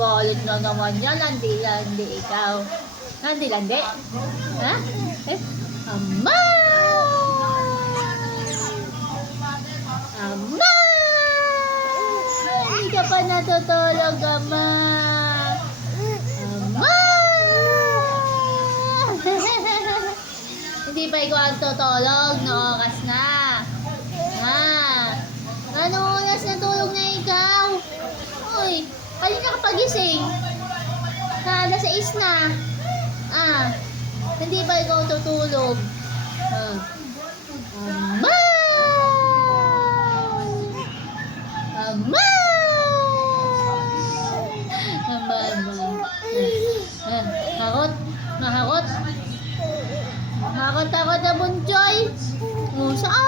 Nagagalit na naman yan. Landi-landi ikaw. Landi-landi? Ha? Ama! Ama! Hindi ka pa natutulog, Ama. Ama! Hindi pa ikaw ang tutulog. No oras na. Ha? Anong oras na tulog na ikaw? Uy, kanina ka pagising. Alas 6 na. Hindi ba ikaw tutulog? Ama! Ama! Ama, ama. Hakot? Mahakot? Mahakot ako na bunchoy? Saan?